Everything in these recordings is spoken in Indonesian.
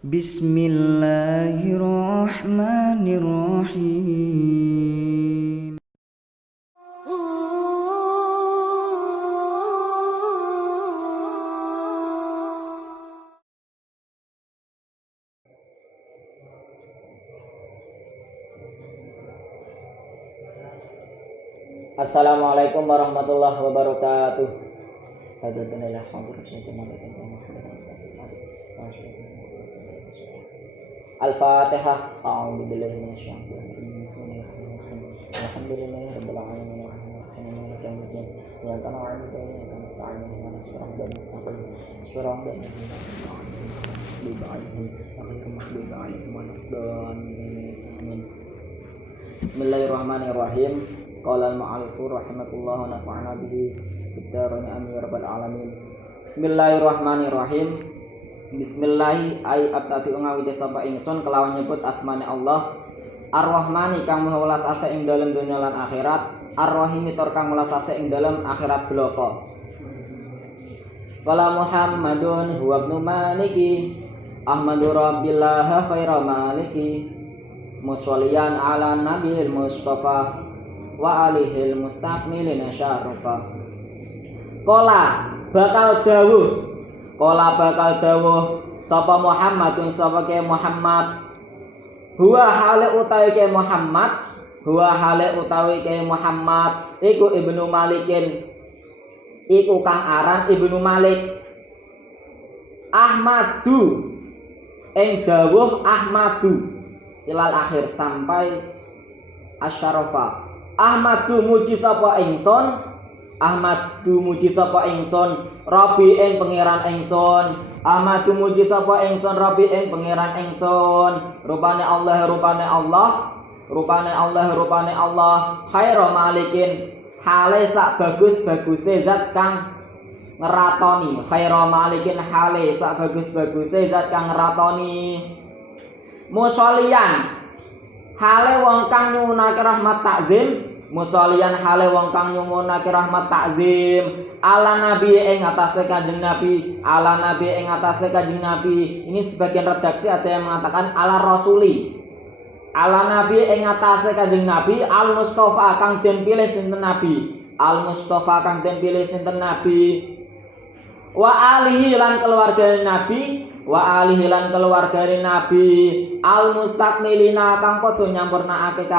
Bismillahirrahmanirrahim. Assalamualaikum warahmatullahi wabarakatuh. Al-Fatihah. A'udzu billahi minasyaitonir rajim. Bismillahirrahmanirrahim. Alhamdulillahirabbil alamin arrahmanirrahim maliki yaumiddin. Iyyaka na'budu wa iyyaka nasta'in. Ihdinas siratal mustaqim. Siratal ladzina an'amta 'alaihim. Bismillahirrahmanirrahim. Qala al-mu'allif rahimahullah wa nafa'ana bihi fid dharain amin ya rabbal alamin. Bismillahirrahmanirrahim. Bismillahi ay abtati ngawiti sapa ingsun kelawan nyebut asmane Allah. Ar-Rahmani kang maha welas asa ing dalem donya lan akhirat. Ar-Rahim tur kang welas asa ing dalem akhirat bloko. Qala Muhammadun huwa ibnu Maliki Ahmadu Rabbillah khairal maliki musholliyan ala nabiyil mustafa wa alihil mustakmilina syarafa. Kola bakal dawuh sapa Muhammadun sapa ke Muhammad. Huwa hale utawi ke Muhammad iku ibnu Malikin iku kang aran Ibnu Malik. Ahmadu ing dawuh Ahmadu ilal akhir sampai asyarafa. Ahmadu muji sapa ingsun Rabbi ing pangeran ingsun. Ahmadu muji sapa ingsun Rabbi ing pangeran ingsun. Rupane Allah khairu malikin hale sak bagus-baguse zat kang ngeratoni. Khairu malikin hale sak bagus-baguse zat kang ngeratoni. Musolliyan hale wong kang nyuwunake rahmat takzim ala nabi ing atase kanjeng nabi. Ini sebagian redaksi ada yang mengatakan ala rasuli. Ala nabi ing atase kanjeng nabi al mustofa kang den pilih sinten nabi. Wa alihi lan keluargane nabi al mustakmilina kang padha nyampurnakake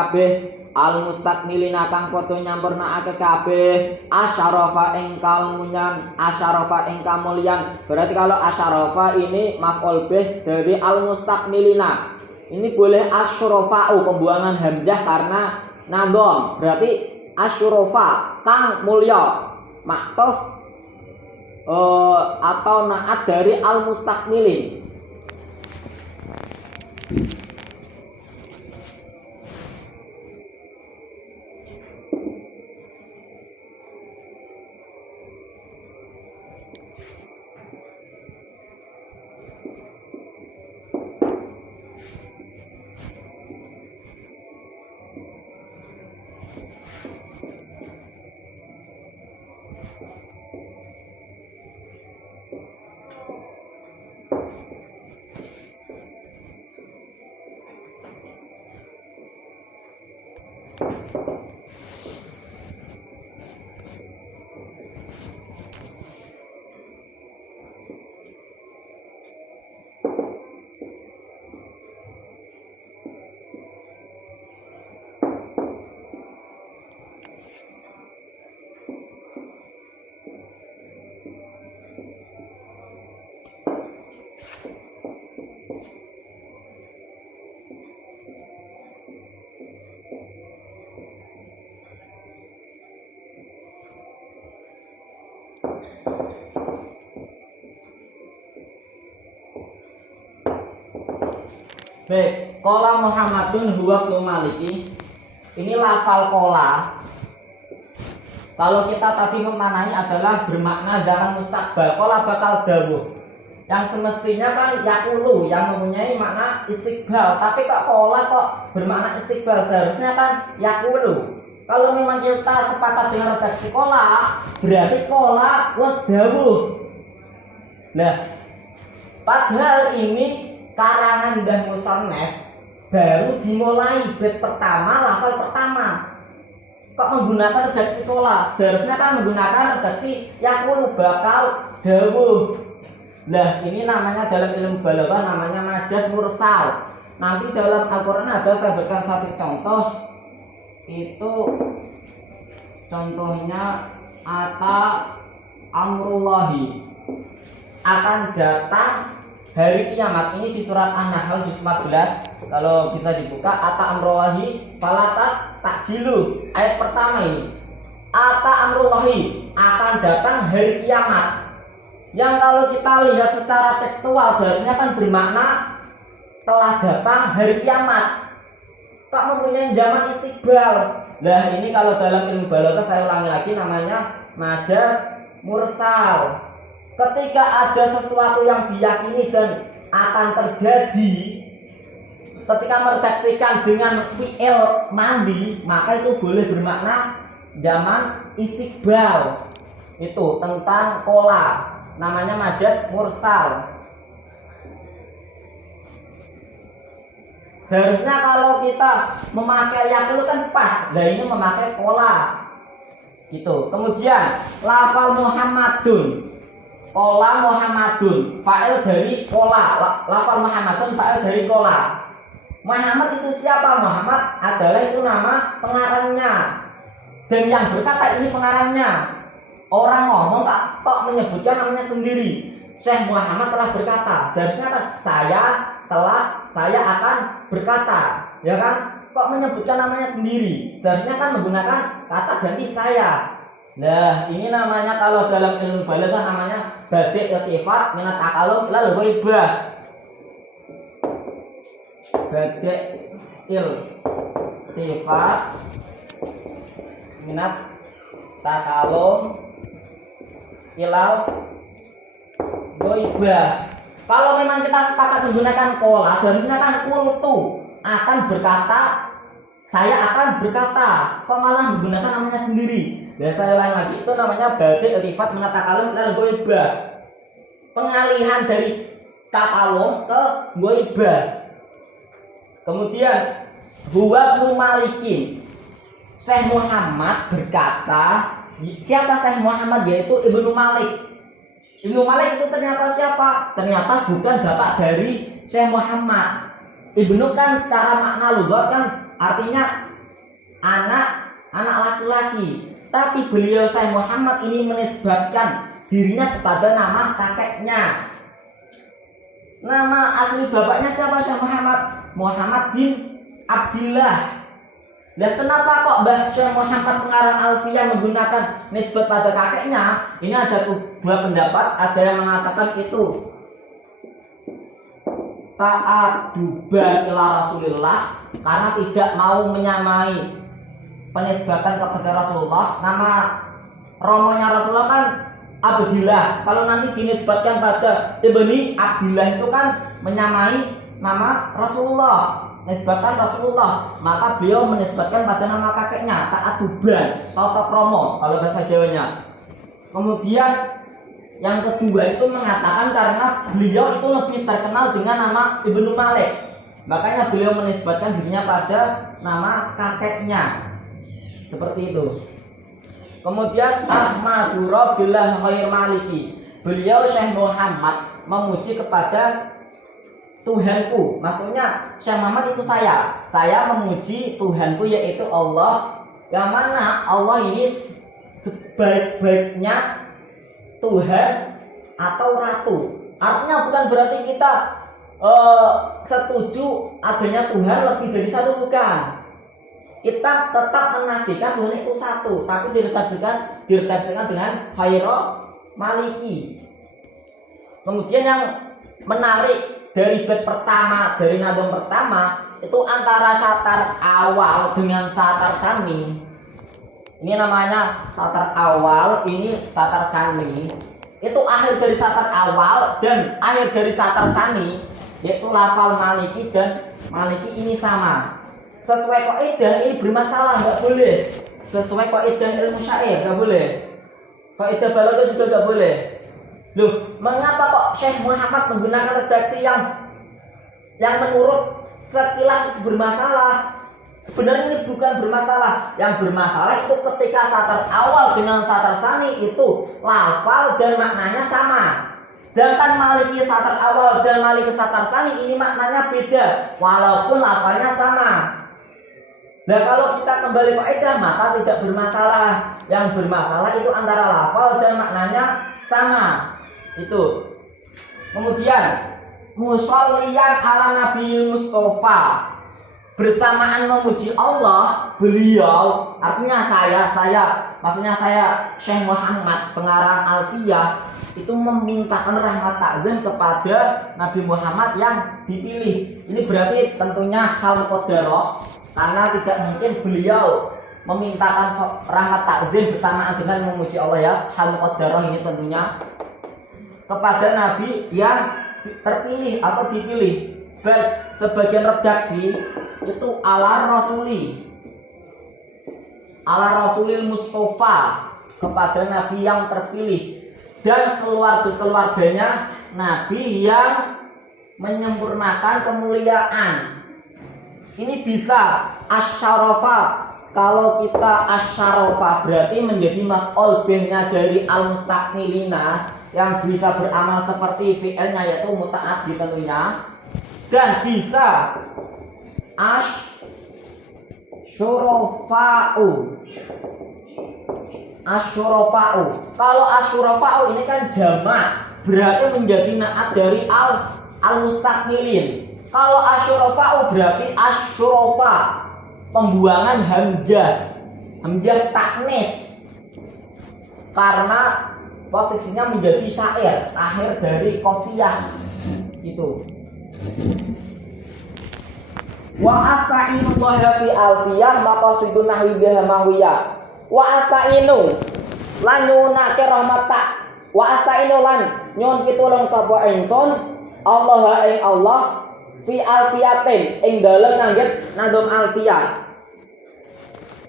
kabeh asyarafa ing kamulyan. Berarti kalau asyarafa ini maf'ul bih dari al mustakmilina. Ini boleh asyurofa'u pembuangan hamzah karena nadom. Berarti asyurofa kang mulya maktuf atau naat dari al mustakmilin. Baik, kola Muhammadun huwa ibnu Maliki. Ini lafal kola. Kalau kita tadi memanai adalah bermakna zaman mustakbal. Kola bakal dawuh. Yang semestinya kan yakulu yang mempunyai makna istiqbal. Tapi kok kola kok bermakna istiqbal? Seharusnya kan yakulu. Kalau memang kita sepakat dengan redaksi kola, berarti kola was dawuh. Nah, padahal ini karangan Mbah Musonef baru dimulai bait pertama, lafal pertama. Kok menggunakan redaksi kola? Seharusnya kan menggunakan redaksi yaqulu, bakal, dawuh. Nah, ini namanya dalam ilmu balaghah namanya majaz mursal. Nanti dalam Al-Qur'an ada saya berikan satu contoh. Itu contohnya ata amrullahi, akan datang hari kiamat. Ini di surat An-Nahl juz 14. Kalau bisa dibuka, ata amrullahi falatas takjilu. Ayat pertama ini. Ata amrullahi, akan datang hari kiamat. Yang kalau kita lihat secara tekstual seharusnya kan bermakna telah datang hari kiamat. Kok mempunyai zaman istiqbal. Nah, ini kalau dalam ilmu balaghah saya ulangi lagi namanya majaz mursal. Ketika ada sesuatu yang diyakini dan akan terjadi, ketika meredaksikan dengan fi'il mandi, maka itu boleh bermakna zaman istiqbal. Itu tentang kola, namanya majaz mursal. Seharusnya kalau kita memakai yaqulu kan pas, nah ini memakai kola gitu. Kemudian lafal Muhammadun, kola Muhammadun, fa'il dari kola. Lafal Muhammadun fa'il dari kola. Muhammad itu siapa? Muhammad adalah itu nama pengarangnya, dan yang berkata ini pengarangnya. Orang ngomong tak tok menyebutkan namanya sendiri. Syekh Muhammad telah berkata. Seharusnya kan saya akan berkata, ya kan? Kok menyebutkan namanya sendiri? Seharusnya kan menggunakan kata ganti saya. Nah, ini namanya kalau dalam ilmu balaghah namanya badi' iltifat minat takalum ilal ghaibah. Badi' iltifat minat takalum ilal ghaibah. Kalau memang kita sepakat menggunakan kola, seharusnya kan kultu, akan berkata, saya akan berkata. Kok malah menggunakan namanya sendiri? Dan saya ulang lagi, itu namanya badi' iltifat minat takalum ilal ghaibah. Pengalihan dari takalum ke ghaibah. Kemudian huwa ibnu Malikin, Syekh Muhammad berkata. Siapa Syekh Muhammad? Yaitu Ibnu Malik. Ibnu Malik itu ternyata siapa? Ternyata bukan bapak dari Syekh Muhammad. Ibnu kan secara makna lughat kan artinya anak laki-laki. Tapi beliau Syekh Muhammad ini menisbatkan dirinya kepada nama kakeknya. Nama asli bapaknya siapa Syekh Muhammad? Muhammad bin Abdillah. Dan kenapa kok Mbah Syekh Muhammad pengarang Alfiyah menggunakan nisbat pada kakeknya? Ini ada dua pendapat. Ada yang mengatakan itu ta'aduban ila Rasulillah, karena tidak mau menyamai penisbatan kepada Rasulullah. Nama romonya Rasulullah kan Abdillah. Kalau nanti dinisbatkan pada Ibni Abdillah itu kan menyamai nama Rasulullah, nisbatan Rasulullah, maka beliau menisbatkan pada nama kakeknya ta'aduban, toto kromo kalau bahasa Jawanya. Kemudian yang kedua itu mengatakan karena beliau itu lebih terkenal dengan nama Ibnu Malik, makanya beliau menisbatkan dirinya pada nama kakeknya. Seperti itu. Kemudian Ahmadur Rabbillah Khair Maliki, beliau Syekh Muhammad memuji kepada Tuhanku, maksudnya Syekh Muhammad itu saya memuji Tuhanku yaitu Allah, yang mana Allah ini sebaik-baiknya Tuhan atau Ratu. Artinya bukan berarti kita setuju adanya Tuhan lebih dari satu, bukan. Kita tetap menafikan Tuhan itu satu, tapi diredaksikan dengan Khairu Maliki. Kemudian yang menarik dari bait pertama, dari nadom pertama, itu antara satar awal dengan satar sani. Ini namanya satar awal, ini satar sani. Itu akhir dari satar awal dan akhir dari satar sani, yaitu lafal Maliki dan Maliki ini sama. Sesuai kaidah ini bermasalah, nggak boleh. Sesuai kaidah ilmu syair nggak boleh. Kaidah balaghah juga nggak boleh. Loh, mengapa kok Syekh Muhammad menggunakan redaksi yang yang menurut sekilas itu bermasalah. Sebenarnya ini bukan bermasalah. Yang bermasalah itu ketika satar awal dengan satar sani itu lafal dan maknanya sama. Sedangkan maliki satar awal dan maliki satar sani ini maknanya beda walaupun lafalnya sama. Nah kalau kita kembali ke kaidah maka tidak bermasalah. Yang bermasalah itu antara lafal dan maknanya sama. Itu. Kemudian musolliyan ala Nabi Mustafa, bersamaan memuji Allah, beliau, artinya maksudnya saya Syekh Muhammad pengarang Alfiyah itu memintakan rahmat takzim kepada Nabi Muhammad yang dipilih. Ini berarti tentunya hal qadarah, karena tidak mungkin beliau memintakan rahmat takzim bersamaan dengan memuji Allah ya. Hal qadarah ini tentunya kepada Nabi yang terpilih atau dipilih. Sebagian redaksi itu ala rasulil Mustafa, kepada Nabi yang terpilih, dan keluarganya Nabi yang menyempurnakan kemuliaan. Ini bisa asyarafa. Kalau kita asyarafa berarti menjadi mas'ul bihnya dari al-mustaqmilina yang bisa beramal seperti fi'ilnya yaitu muta'addi tentunya. Dan bisa asyurafa'u. Kalau asyurafa'u ini kan jamak, berarti menjadi naat dari al-mustaqmilin. Kalau asyurafa'u berarti asyurafa, pembuangan hamzah taknis, karena posisinya menjadi syair akhir dari qafiyah itu. Wa asta'inu fi alfiyah maqasidun nahwi biha mahwiyah. Wa asta'inu lan nyunake rahmat tak. Wa asta'inu lan nyun pitulung sapa ingsun Allah ing Allah fi alfiyatin ing dalem ngangget nandom alfiyah.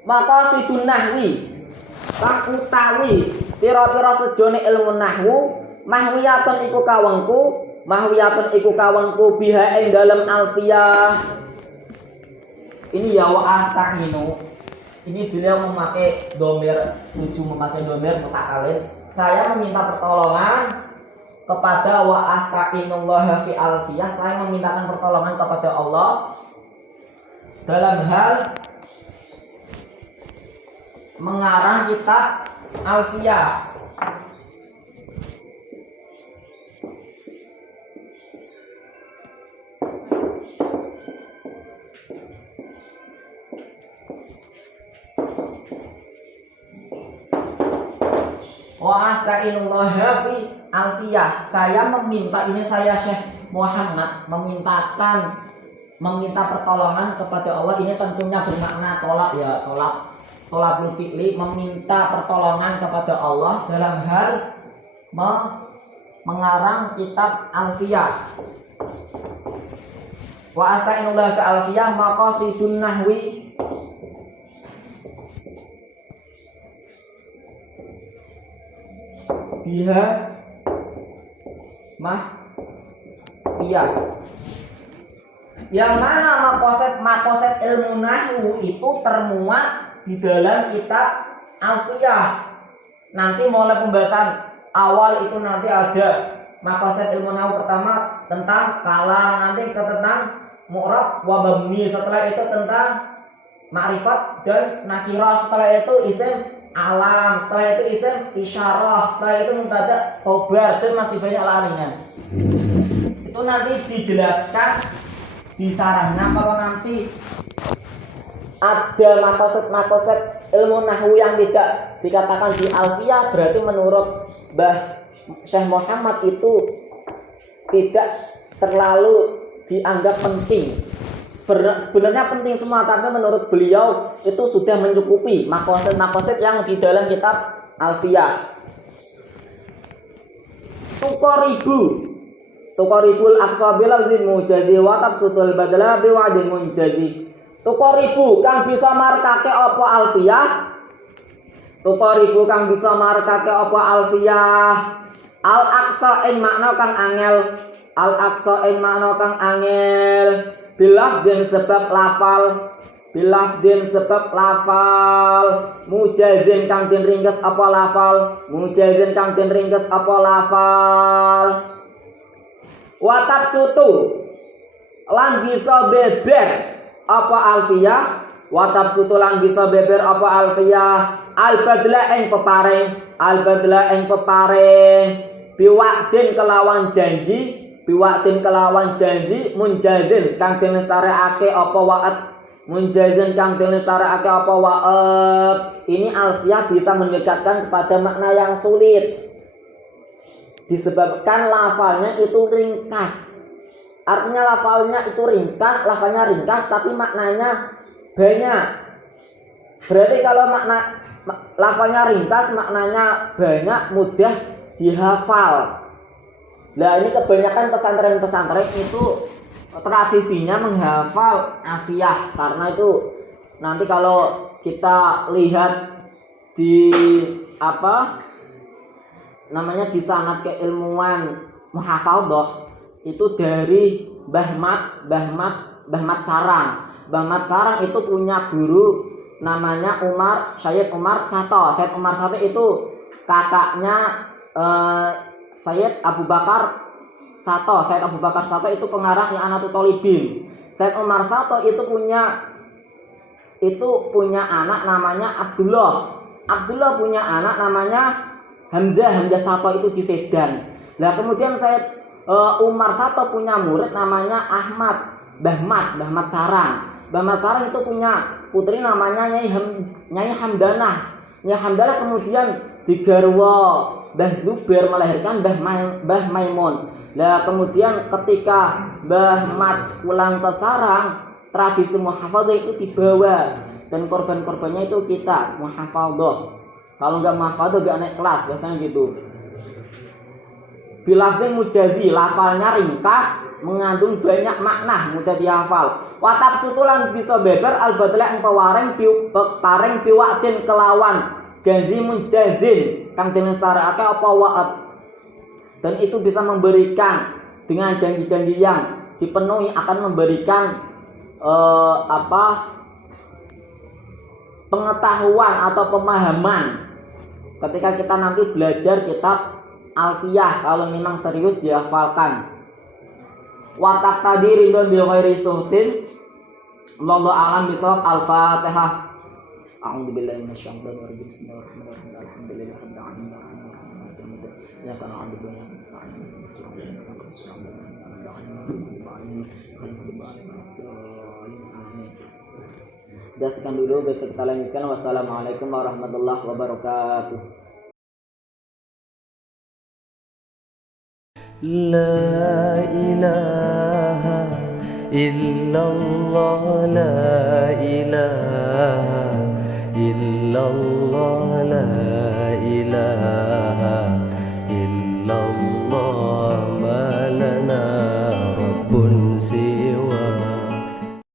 Maqasidun nahwi kang utawi pira-pira sejone ilmu nahwu mahwiyatun iku kawengku biha ing dalem alfiyah. Ini ya wa asta'inu. Ini beliau memakai domir, setuju memakai domir mutakallim. Saya meminta pertolongan kepada wa asta'inullah fi alfiyah. Saya memintakan pertolongan kepada Allah dalam hal mengarang kitab alfiyah. Wa asta'inullah fi alfiyah. Saya meminta, ini saya Syekh Muhammad meminta pertolongan kepada Allah. Ini tentunya bermakna tolak ya, tolakul fi'li, meminta pertolongan kepada Allah dalam hal mengarang kitab alfiyah. Wa asta'inullah fi alfiyah maqasidun nahwi biha mahwiyah. Yang mana makoset ilmu nahwu itu termuat di dalam kitab alfiyah. Nanti mulai pembahasan awal itu nanti ada makoset ilmu nahwu pertama tentang kalam, nanti tentang mu'rab wa mabni, setelah itu tentang ma'rifat dan nakirah, setelah itu isim alam, setelah itu isim isyarah, setelah itu mubtada khobar, dan masih banyak lainnya. Itu nanti dijelaskan di sarahnya. Kalau nanti ada makoset ilmu nahwu yang tidak dikatakan di alfiyah, berarti menurut Mbah Syekh Muhammad itu tidak terlalu dianggap penting. Sebenarnya penting semua, tapi menurut beliau itu sudah mencukupi makoset yang di dalam kitab alfiyah. Tuqaribul aqsabil lafzil mujazi wa tafsutul badala bi wa'din munjazi. Tuqaribu kang bisa markake apa alfiyah. Tuqaribu kang bisa markake apa alfiyah. Al aqsa ing makna kang angel al-aqsa ing makna kang angel bilafdin sebab lafal mujazin kang den ringkes apa lafal wa tafsutu lan bisa beber apa alfiyah al-badla ing peparing biwaktin kelawan janji munjazin kang den lestarekake apa wa'at ini alfiyah bisa mendekatkan kepada makna yang sulit disebabkan lafalnya itu ringkas. Artinya lafalnya ringkas tapi maknanya banyak. Berarti kalau lafalnya ringkas maknanya banyak, mudah dihafal. Nah, ini kebanyakan pesantren-pesantren itu tradisinya menghafal alfiyah, karena itu nanti kalau kita lihat di di sanad keilmuan muhafadzah itu dari Mbah Mat Sarang. Mbah Mat Sarang itu punya guru namanya Sayyid Umar Sato. Sayyid Umar Sato itu kakaknya Sayyid Abu Bakar Sato. Sayyid Abu Bakar Sato itu pengarang I'anatul Thalibin. Sayyid Umar Sato itu punya anak namanya Abdullah. Abdullah punya anak namanya Hamzah Sato itu di Sedan. Nah, kemudian Sayyid Umar Sato punya murid namanya Mbah Mat Sarang. Mbah Mat Sarang itu punya putri namanya Nyai Hamdanah. Nyai Hamdanah kemudian digarwa Mbah Zubair melahirkan Mbah Maimun. Nah, kemudian ketika Mbah Mat pulang ke Sarang, tradisi muhafadzah itu dibawa dan korban-korbannya itu kita muhafadzah. Kalau nggak muhafadzah nggak naik kelas, biasanya gitu. Bilafdin mujazi, lafalnya ringkas, mengandung banyak makna, mudah dihafal. Watab sutulan bisa beber al-badla yang paring biwaktin kelawan janji munjazin kang den sarake apa wa'at. Dan itu bisa memberikan dengan janji-janji yang dipenuhi akan memberikan pengetahuan atau pemahaman ketika kita nanti belajar kitab alfiyah, kalau memang serius dihafalkan. Watak tadi ridon bil ghairi suhtin. Wallahu a'lam bishawab. Al-Fatihah. A'udzubillahi minasyaitonir rajim. Bismillahirrahmanirrahim. Alhamdulillahirabbil alamin. Ya kana 'abdu wa nasta'in. Daskan dulu, besok kita lanjutkan. Wassalamualaikum warahmatullahi wabarakatuh. La ilaha illallah, la ilaha illallah, la ilaha